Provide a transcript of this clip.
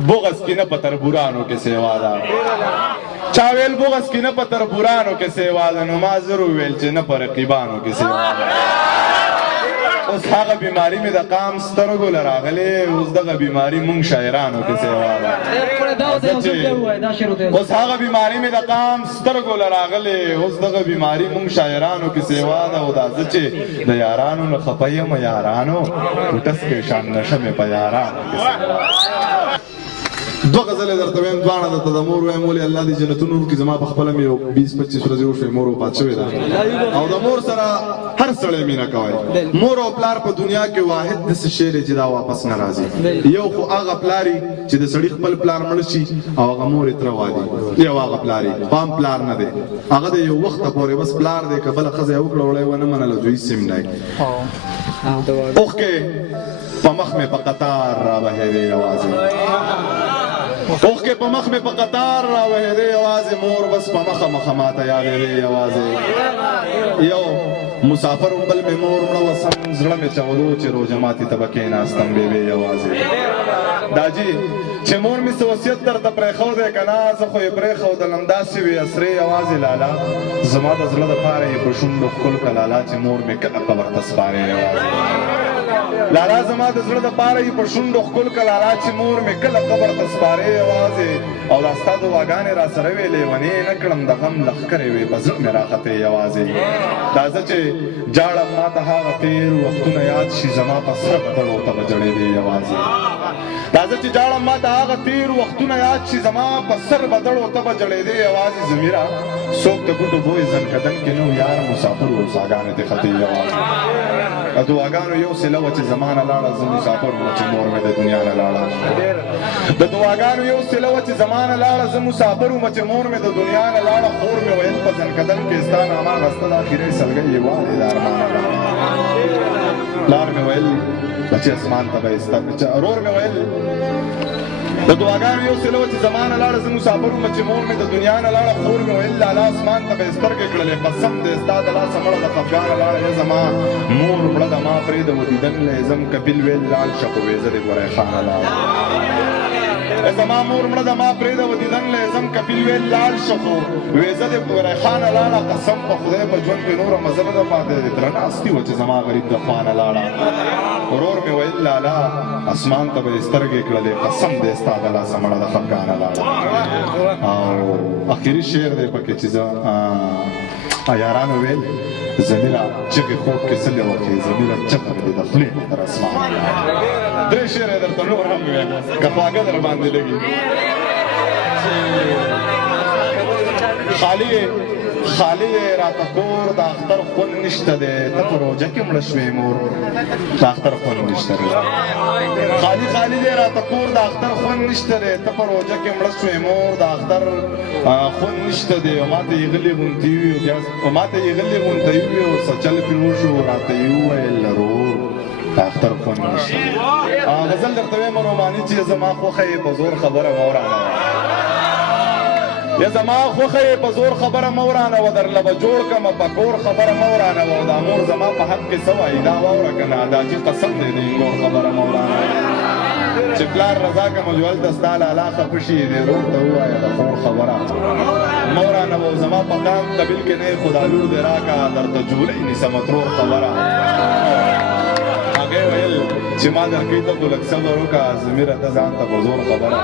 بغض کی نه په تربورانو کې سیوا ده چا ویل بغض کی نه په تربورانو کې سیوا ده نو ما زر وویل چې نه په رقیبانو کې سیوا ده اوس هغه بیماری مې د قام سترګو له راغلې اوس دغه بیماری مونږ شاعرانو کې سیوا ده اوس هغه بیماری مې د قام سترګو له راغلې اوس دغه بیماری مونږ شاعرانو کې سیوا ده او دا زه چې د یارانو نه خفه یم یارانو کوټس کې شان نشه مې په یارانو کې دوه غزلې درته وایم دواړه درته د مور وایم ولې الله دې جنتونو ورکړي زما په خپله مې یو 20-25 ورځې وشوې مور وفات شوې ده او د مور سره هر سړی مینه کوی مور او پلار په دنیا کې واحد داسې شی دی چې دا واپس نه راځي یو خو هغه پلاري چې د سړي خپل پلار مړ شي او هغه مور یې تره وادي یو هغه پلاري پام پلار نه دی هغه د یو وخته پورې بس پلار دی که بله ښځه یې وکړه وړی ونه منله دوی سیم دی اوښکې په مخ مې په قطار رابهېدې یوازې اوښکې په مخ مې په قطار راوهېدې یوازې مور بس په مخه مخه ماته یادېدې یوازې یو مسافر هم بل مې مور مړه وه سم زړه مې چغلو چې روژه ماتي ته به کېناستم بېبې یوازې داجي چې مور مې څه وصیت درته پرېښودی که نه زه خو یې پرېښودلم داسې وې اسرې یوازې لالا زما د زړه دپاره یې په شونډو ښکل کړه لالا چې مور مې کله قبر ته سپارې یوازې لالا زما د زړه دپاره یې په شونډو ښکل کړه لالا چې مور مې کله قبر ته سپارې یوازې او دا ستا دعاګانې را سره وې لیونې نه کړم د غم لښکرې وې په زړه مې راختې یوازې دا زه چې جاړم ما ته هغه تېر وختونه یاد شي زما په سره بدړو ته به جړېدې یوازې دا زه چې جاړم ما ته هغه تېر وختونه یاد شي زما په سر بدړو ته به جړېدې یوازې ضمیره څوک د ګوټو بوی زنکدن کې نه و یار مسافر و ساګانې دې ختې یوازې د دعاګانو یو سله وه چې زما نه لاړه زه مسافر وم چې مور مې د دنیا نه لاړه د دعاګانو یو سله وه چې زما نه لاړه زه مسافر وم چې مور مې د دنیا نه لاړه خور مې ویل په زنکدن کې ستا نامه اخیستل اخرې سلګۍ یې والې د ارمانه لاړه پلار مې ویل بچې اسمان ته به یې ستا ورور مې ویل د دعاګانو یو سله وه چې زما نه لاړه زه مسافر وم چې مور مې د دنیا نه لاړه خور مې ویل لالا اسمان ته به یې سترګې کړلې قسم دی ستا د لاسه مړه د خفګانه لاړه یا زما مور مړه د ما پرېږده و دیدن له یې ځم کپیل ویل لاړ شه خو ویزه دې ګورې خانه لاړه زما مور مړه د ما پرېږده و دیدن له یې ځم کپیل ویل لاړ شه خو ویزه دې ګورې خانه لاړه قسم په خدای په ژوند کې نوره مزه نه ده پاتې درنه هستي وه چې زما غریب د خوانه لاړه ورور مې ویل لالا اسمان ته به یې سترګې کړلې قسم دی ستا د لاسه مړه د خفګانه لاړه او اخري شعر دی پکې چې زه یارانو ویل زمیره چغې خوب کې څلې وکړې زمیره چغه دې د خولې نه در اسمان درې شعر یې درته نور هم ویل که خواږه در باندې لګي خالی راته کور د اختر خون نشته دی ته په روژه کې مړه شوې مور د اختر خون نشته دی خالی دی راته کور د اختر خون نشته دی ته په روژه کې مړه شوې مور د اختر خون نشته دی او ماته یې غلې غونتې وي او څه چل پرې وشو راته یې وویل رور د اختر خون نشته دی غزل درته وایم روماني چې زما خوښه یې په زور خبره مه ورانه یا زما خوښه یې په زور خبره مه ورانوه درله به جوړ کړمه په کور خبره مه ورانوه او دا مور زما په حق کې څه وایي دا واوره که نه دا چې قسم دی د انګور خبره مه ورانوه چې پلار رضا کړمه جو هلته ستا لالا خفه شي دې رور ته ووایه د خور خبره مه ورانوه او زما په قام قبیل کې نه یې خو دا لور دې راکړه درته جولۍ نیسمه ترور خبره هغې ویل چې ما درکوي ته خو لږ صبر وکړه ضمیره ته ځان ته په زور خبره